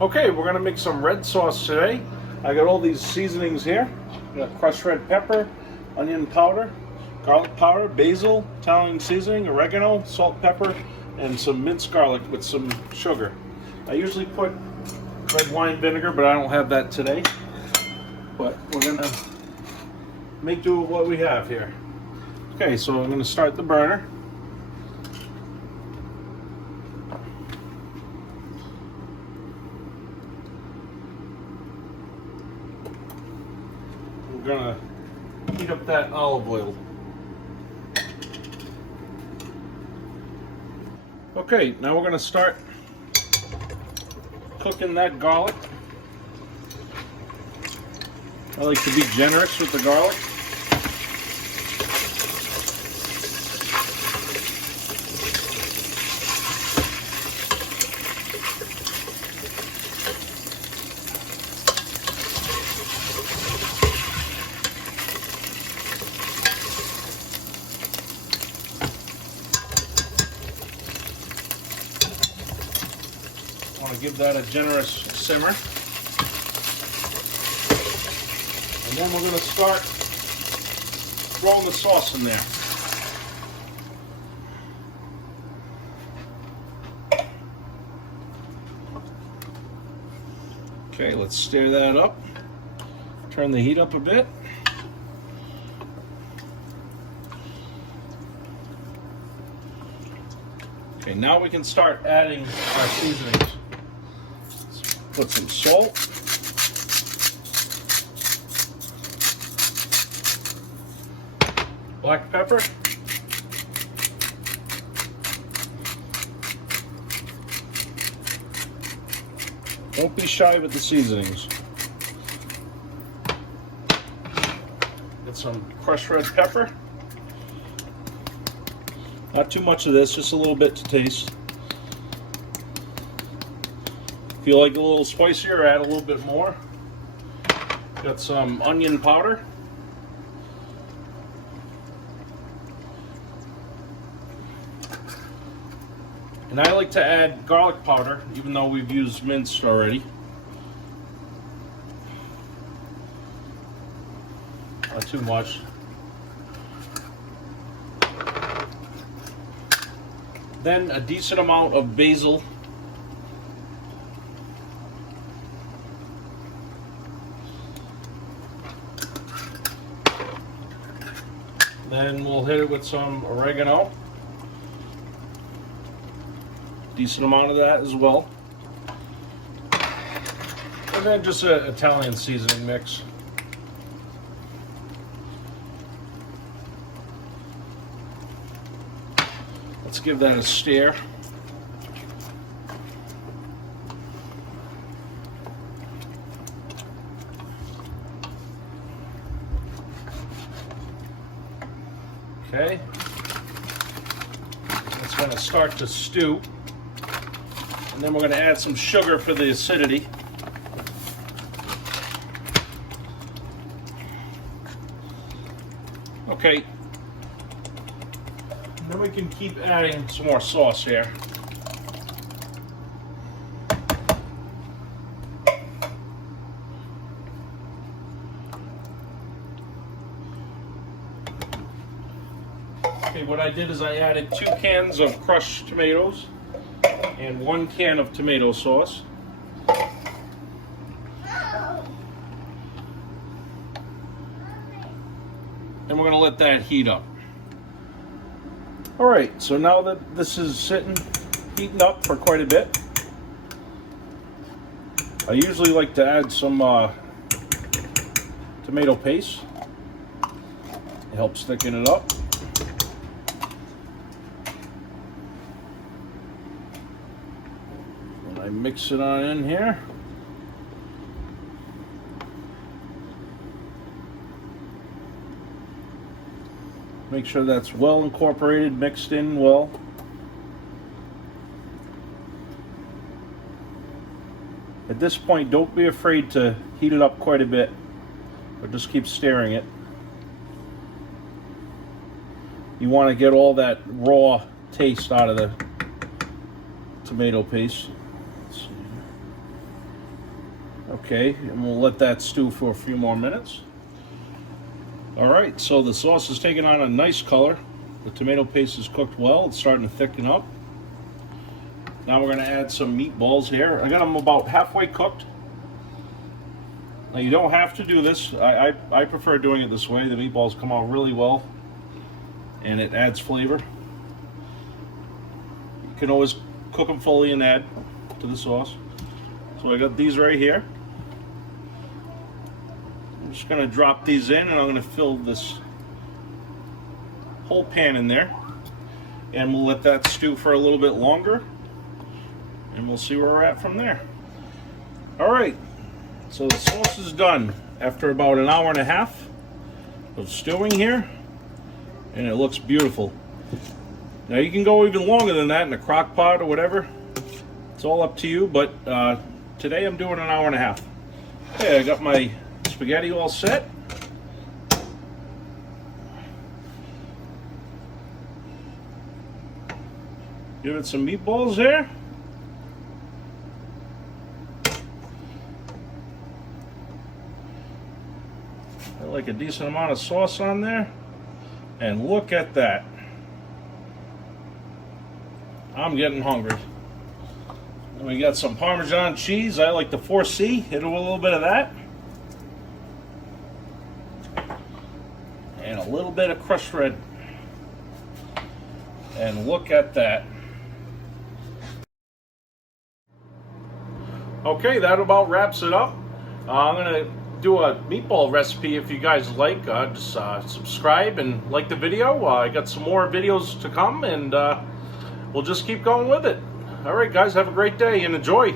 Okay, we're gonna make some red sauce today. I got all these seasonings here. I got crushed red pepper, onion powder, garlic powder, basil, Italian seasoning, oregano, salt, pepper, and some minced garlic with some sugar. I usually put red wine vinegar, but I don't have that today. But we're gonna make do with what we have here. Okay, so I'm gonna start the burner. We're gonna heat up that olive oil. Okay, now we're gonna start cooking that garlic. I like to be generous with the garlic. I want to give that a generous simmer. And then we're going to start throwing the sauce in there. Okay, let's stir that up. Turn the heat up a bit. Okay, now we can start adding our seasonings. Put some salt. Black pepper. Don't be shy with the seasonings. Get some crushed red pepper. Not too much of this, just a little bit to taste. If you like a little spicier, add a little bit more. Got some onion powder. And I like to add garlic powder, even though we've used minced already. Not too much. Then a decent amount of basil. Then we'll hit it with some oregano. Decent amount of that as well. And then just an Italian seasoning mix. Let's give that a stir. Okay. It's going to start to stew. And then we're going to add some sugar for the acidity. Okay. And then we can keep adding some more sauce here. Okay, what I did is I added 2 cans of crushed tomatoes and 1 can of tomato sauce. And we're going to let that heat up. Alright, so now that this is heating up for quite a bit, I usually like to add some tomato paste. It helps thicken it up. And I mix it on in here. Make sure that's well incorporated, mixed in well. At this point, don't be afraid to heat it up quite a bit, but just keep stirring it. You want to get all that raw taste out of the tomato paste. Let's see. Okay, and we'll let that stew for a few more minutes. All right, so the sauce is taking on a nice color. The tomato paste is cooked well. It's starting to thicken up. Now we're going to add some meatballs here. I got them about halfway cooked. Now you don't have to do this. I prefer doing it this way. The meatballs come out really well and it adds flavor. You can always cook them fully and add to the sauce. So I got these right here. I'm just going to drop these in and I'm going to fill this whole pan in there. And we'll let that stew for a little bit longer. And we'll see where we're at from there. All right, so the sauce is done after about an hour and a half of stewing here, and it looks beautiful. Now you can go even longer than that in a crock pot or whatever. It's all up to you, but today I'm doing an hour and a half. Okay, I got my spaghetti all set. Give it some meatballs there. I like a decent amount of sauce on there. And look at that. I'm getting hungry. And we got some Parmesan cheese. I like the 4C. Hit it with a little bit of that. And a little bit of crushed red. And look at that. Okay, that about wraps it up. I'm going to do a meatball recipe if you guys like. Just subscribe and like the video. I got some more videos to come, and we'll just keep going with it. All right, guys, have a great day and enjoy.